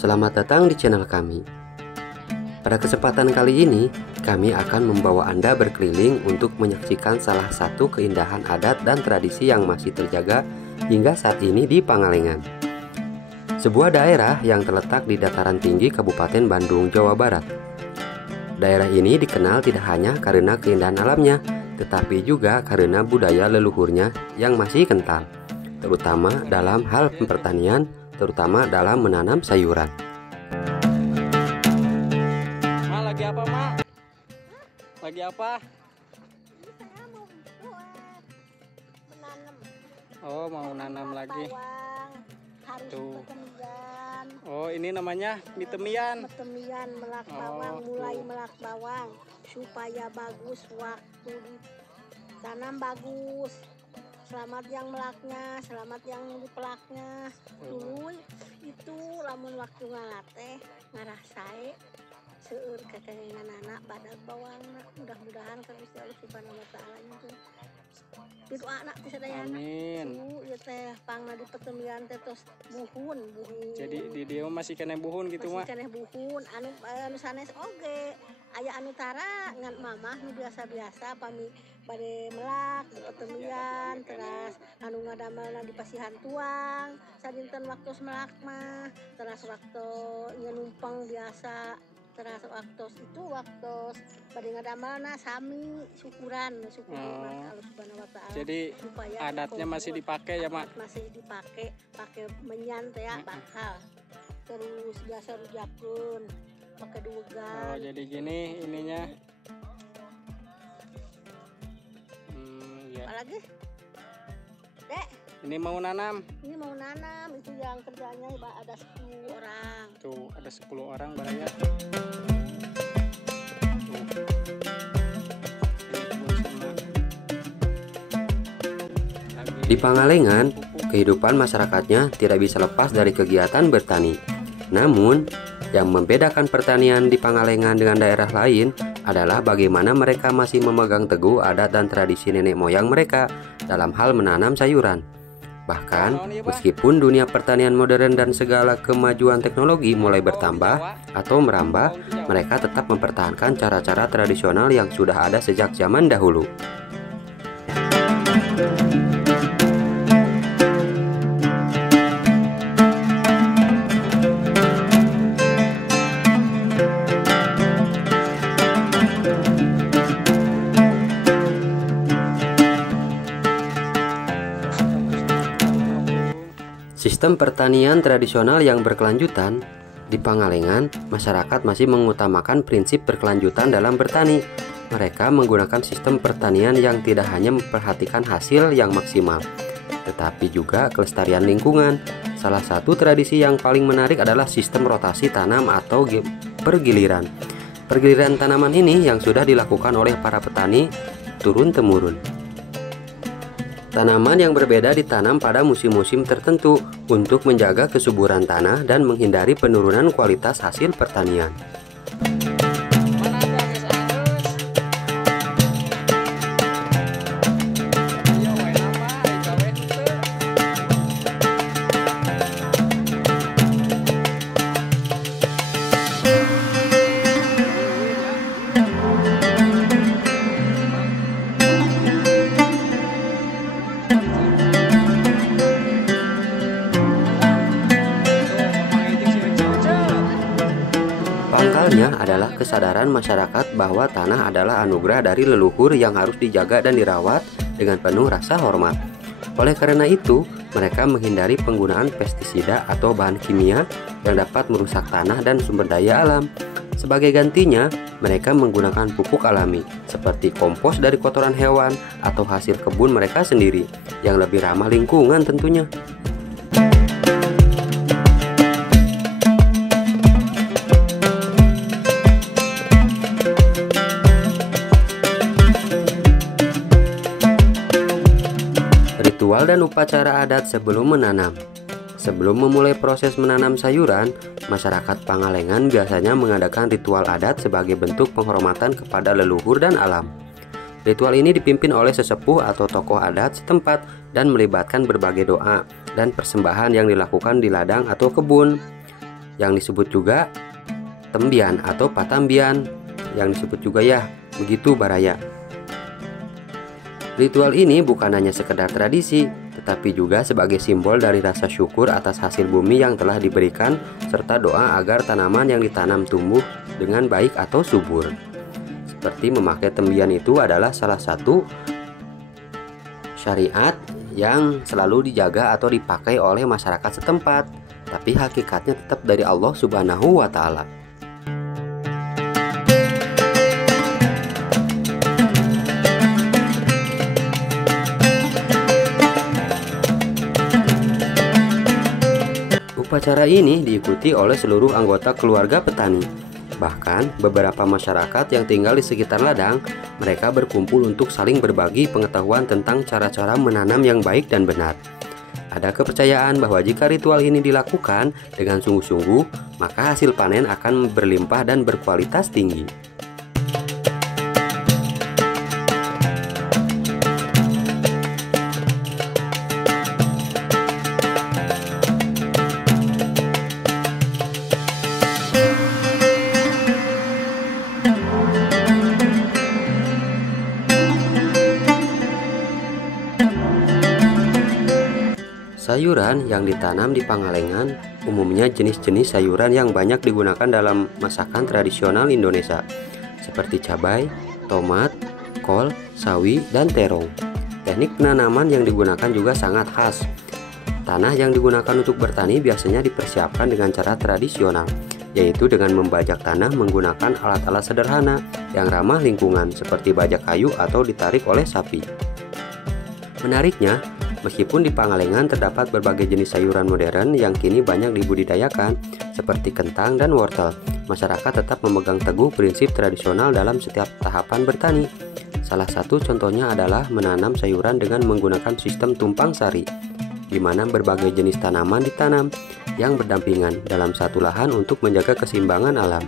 selamat datang di channel kami. Pada kesempatan kali ini, kami akan membawa Anda berkeliling untuk menyaksikan salah satu keindahan adat dan tradisi yang masih terjaga hingga saat ini di Pangalengan. Sebuah daerah yang terletak di dataran tinggi Kabupaten Bandung, Jawa Barat. Daerah ini dikenal tidak hanya karena keindahan alamnya, tetapi juga karena budaya leluhurnya yang masih kental, terutama dalam hal pertanian, terutama dalam menanam sayuran. Ma, lagi apa, Ma? Lagi apa? Saya mau buat menanam. Oh, mau nanam lagi. Bawang, harus Tuh. bertemian. Oh, ini namanya mitemian. Bertemian melak bawang, mulai melak bawang supaya bagus waktu ditanam bagus. Selamat yang melaknya, selamat yang dipelaknya. Dulu itu lamun waktu ngalateh ngarasae seueur kekengan anak badak bawang. Mudah-mudahan ka Gusti Allah Subhanahu wa taala itu doa anak teh sadayana. Amin. Ieu teh pangna di pertemian teh tos buhun. Jadi di dia masih kena buhun gitu, Ma. masih keneh buhun anu sanes oge aya anu tara ngan mamah nu biasa-biasa pami bade melak di pertemian terus anu ngadamelna di pasihan tuang sadinten waktu melak mah terus waktu ieu numpang biasa terus waktu itu waktu bade ngadamelna sami syukuran Allah Subhanahu wa taala. Jadi supaya adatnya masih dipakai ya, Ma? masih dipakai menyan teh ya bakal terus biasa rujakun pakai dugan. Oh, jadi gini ininya. Ya. Apalagi Dek, Ini mau nanam. ini mau nanam itu yang kerjanya ada 10 orang. Tuh, ada 10 orang baraya. Di Pangalengan, kehidupan masyarakatnya tidak bisa lepas dari kegiatan bertani. Namun, yang membedakan pertanian di Pangalengan dengan daerah lain adalah bagaimana mereka masih memegang teguh adat dan tradisi nenek moyang mereka dalam hal menanam sayuran. Bahkan, meskipun dunia pertanian modern dan segala kemajuan teknologi mulai bertambah atau merambah, mereka tetap mempertahankan cara-cara tradisional yang sudah ada sejak zaman dahulu. Sistem pertanian tradisional yang berkelanjutan di Pangalengan, masyarakat masih mengutamakan prinsip berkelanjutan dalam bertani. Mereka menggunakan sistem pertanian yang tidak hanya memperhatikan hasil yang maksimal, tetapi juga kelestarian lingkungan. Salah satu tradisi yang paling menarik adalah sistem rotasi tanam atau pergiliran. Pergiliran tanaman ini yang sudah dilakukan oleh para petani turun-temurun. Tanaman yang berbeda ditanam pada musim-musim tertentu untuk menjaga kesuburan tanah dan menghindari penurunan kualitas hasil pertanian. Pangkalnya adalah kesadaran masyarakat bahwa tanah adalah anugerah dari leluhur yang harus dijaga dan dirawat dengan penuh rasa hormat. Oleh karena itu, mereka menghindari penggunaan pestisida atau bahan kimia yang dapat merusak tanah dan sumber daya alam. Sebagai gantinya, mereka menggunakan pupuk alami seperti kompos dari kotoran hewan atau hasil kebun mereka sendiri yang lebih ramah lingkungan tentunya. Ritual dan upacara adat sebelum menanam. Sebelum memulai proses menanam sayuran, masyarakat Pangalengan biasanya mengadakan ritual adat sebagai bentuk penghormatan kepada leluhur dan alam. Ritual ini dipimpin oleh sesepuh atau tokoh adat setempat dan melibatkan berbagai doa dan persembahan yang dilakukan di ladang atau kebun. yang disebut juga tembian atau patambian, yang disebut juga ya begitu baraya. Ritual ini bukan hanya sekedar tradisi, tetapi juga sebagai simbol dari rasa syukur atas hasil bumi yang telah diberikan, serta doa agar tanaman yang ditanam tumbuh dengan baik atau subur. Seperti memakai tembian itu adalah salah satu syariat yang selalu dijaga atau dipakai oleh masyarakat setempat, tapi hakikatnya tetap dari Allah Subhanahu wa Ta'ala. Upacara ini diikuti oleh seluruh anggota keluarga petani. Bahkan beberapa masyarakat yang tinggal di sekitar ladang, mereka berkumpul untuk saling berbagi pengetahuan tentang cara-cara menanam yang baik dan benar. Ada kepercayaan bahwa jika ritual ini dilakukan dengan sungguh-sungguh, maka hasil panen akan berlimpah dan berkualitas tinggi. Sayuran yang ditanam di Pangalengan umumnya jenis-jenis sayuran yang banyak digunakan dalam masakan tradisional Indonesia, seperti cabai, tomat, kol, sawi, dan terong. Teknik penanaman yang digunakan juga sangat khas. Tanah yang digunakan untuk bertani biasanya dipersiapkan dengan cara tradisional, yaitu dengan membajak tanah menggunakan alat-alat sederhana yang ramah lingkungan seperti bajak kayu atau ditarik oleh sapi. Menariknya, meskipun di Pangalengan terdapat berbagai jenis sayuran modern yang kini banyak dibudidayakan, seperti kentang dan wortel, masyarakat tetap memegang teguh prinsip tradisional dalam setiap tahapan bertani. Salah satu contohnya adalah menanam sayuran dengan menggunakan sistem tumpang sari, di mana berbagai jenis tanaman ditanam yang berdampingan dalam satu lahan untuk menjaga keseimbangan alam.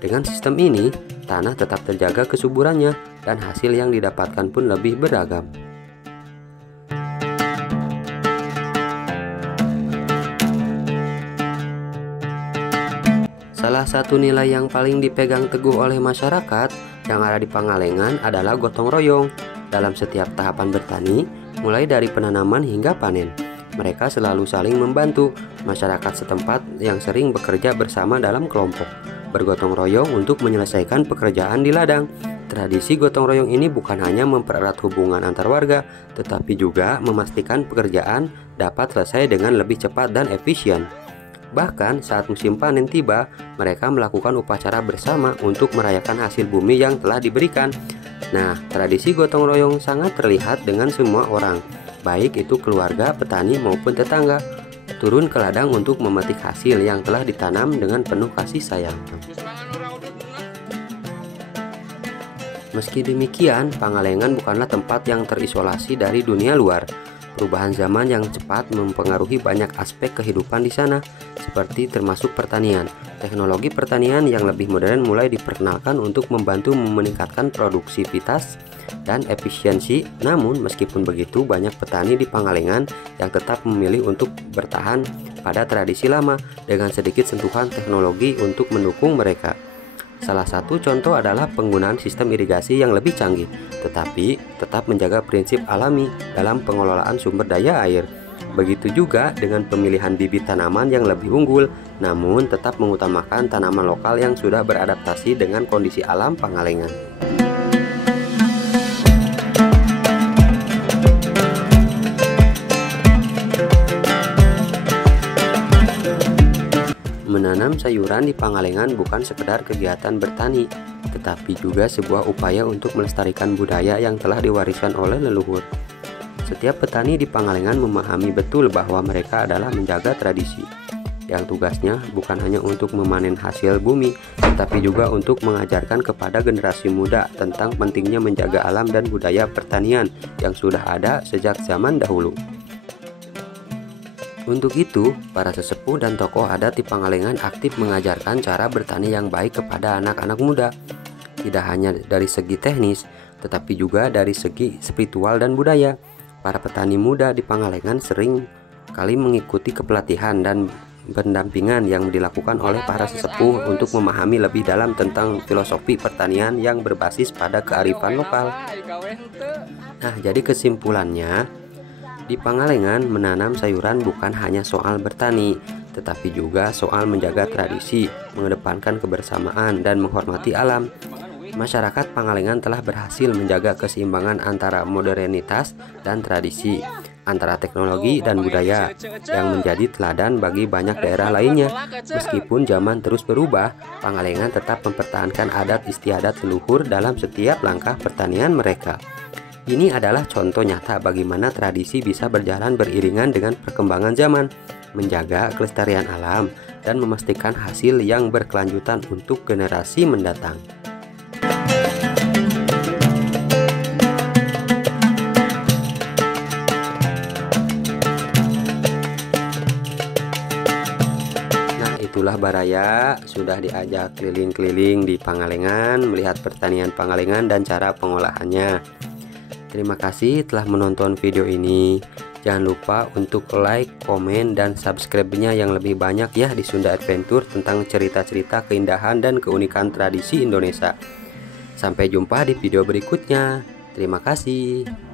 Dengan sistem ini, tanah tetap terjaga kesuburannya dan hasil yang didapatkan pun lebih beragam. Salah satu nilai yang paling dipegang teguh oleh masyarakat yang ada di Pangalengan adalah gotong royong. Dalam setiap tahapan bertani, mulai dari penanaman hingga panen, mereka selalu saling membantu. Masyarakat setempat yang sering bekerja bersama dalam kelompok, bergotong royong untuk menyelesaikan pekerjaan di ladang. Tradisi gotong royong ini bukan hanya mempererat hubungan antar warga, tetapi juga memastikan pekerjaan dapat selesai dengan lebih cepat dan efisien. Bahkan saat musim panen tiba, mereka melakukan upacara bersama untuk merayakan hasil bumi yang telah diberikan. Nah, tradisi gotong royong sangat terlihat dengan semua orang, baik itu keluarga, petani maupun tetangga, turun ke ladang untuk memetik hasil yang telah ditanam dengan penuh kasih sayang. Meski demikian, Pangalengan bukanlah tempat yang terisolasi dari dunia luar. Perubahan zaman yang cepat mempengaruhi banyak aspek kehidupan di sana, seperti termasuk pertanian. Teknologi pertanian yang lebih modern mulai diperkenalkan untuk membantu meningkatkan produktivitas dan efisiensi. Namun, meskipun begitu, banyak petani di Pangalengan yang tetap memilih untuk bertahan pada tradisi lama dengan sedikit sentuhan teknologi untuk mendukung mereka. Salah satu contoh adalah penggunaan sistem irigasi yang lebih canggih, tetapi tetap menjaga prinsip alami dalam pengelolaan sumber daya air. Begitu juga dengan pemilihan bibit tanaman yang lebih unggul, namun tetap mengutamakan tanaman lokal yang sudah beradaptasi dengan kondisi alam Pangalengan. Menanam sayuran di Pangalengan bukan sekedar kegiatan bertani, tetapi juga sebuah upaya untuk melestarikan budaya yang telah diwariskan oleh leluhur. Setiap petani di Pangalengan memahami betul bahwa mereka adalah menjaga tradisi, yang tugasnya bukan hanya untuk memanen hasil bumi, tetapi juga untuk mengajarkan kepada generasi muda tentang pentingnya menjaga alam dan budaya pertanian yang sudah ada sejak zaman dahulu. Untuk itu, para sesepuh dan tokoh adat di Pangalengan aktif mengajarkan cara bertani yang baik kepada anak-anak muda, tidak hanya dari segi teknis, tetapi juga dari segi spiritual dan budaya. Para petani muda di Pangalengan sering kali mengikuti kepelatihan dan pendampingan yang dilakukan oleh para sesepuh untuk memahami lebih dalam tentang filosofi pertanian yang berbasis pada kearifan lokal. Nah, jadi kesimpulannya, di Pangalengan menanam sayuran bukan hanya soal bertani, tetapi juga soal menjaga tradisi, mengedepankan kebersamaan, dan menghormati alam. Masyarakat Pangalengan telah berhasil menjaga keseimbangan antara modernitas dan tradisi, antara teknologi dan budaya, yang menjadi teladan bagi banyak daerah lainnya. Meskipun zaman terus berubah, Pangalengan tetap mempertahankan adat istiadat leluhur dalam setiap langkah pertanian mereka. Ini adalah contoh nyata bagaimana tradisi bisa berjalan beriringan dengan perkembangan zaman, menjaga kelestarian alam, dan memastikan hasil yang berkelanjutan untuk generasi mendatang. Itulah Baraya sudah diajak keliling-keliling di Pangalengan, melihat pertanian Pangalengan dan cara pengolahannya. Terima kasih telah menonton video ini. Jangan lupa untuk like, komen, dan subscribe-nya yang lebih banyak ya di Sunda Adventure tentang cerita-cerita keindahan dan keunikan tradisi Indonesia. Sampai jumpa di video berikutnya. Terima kasih.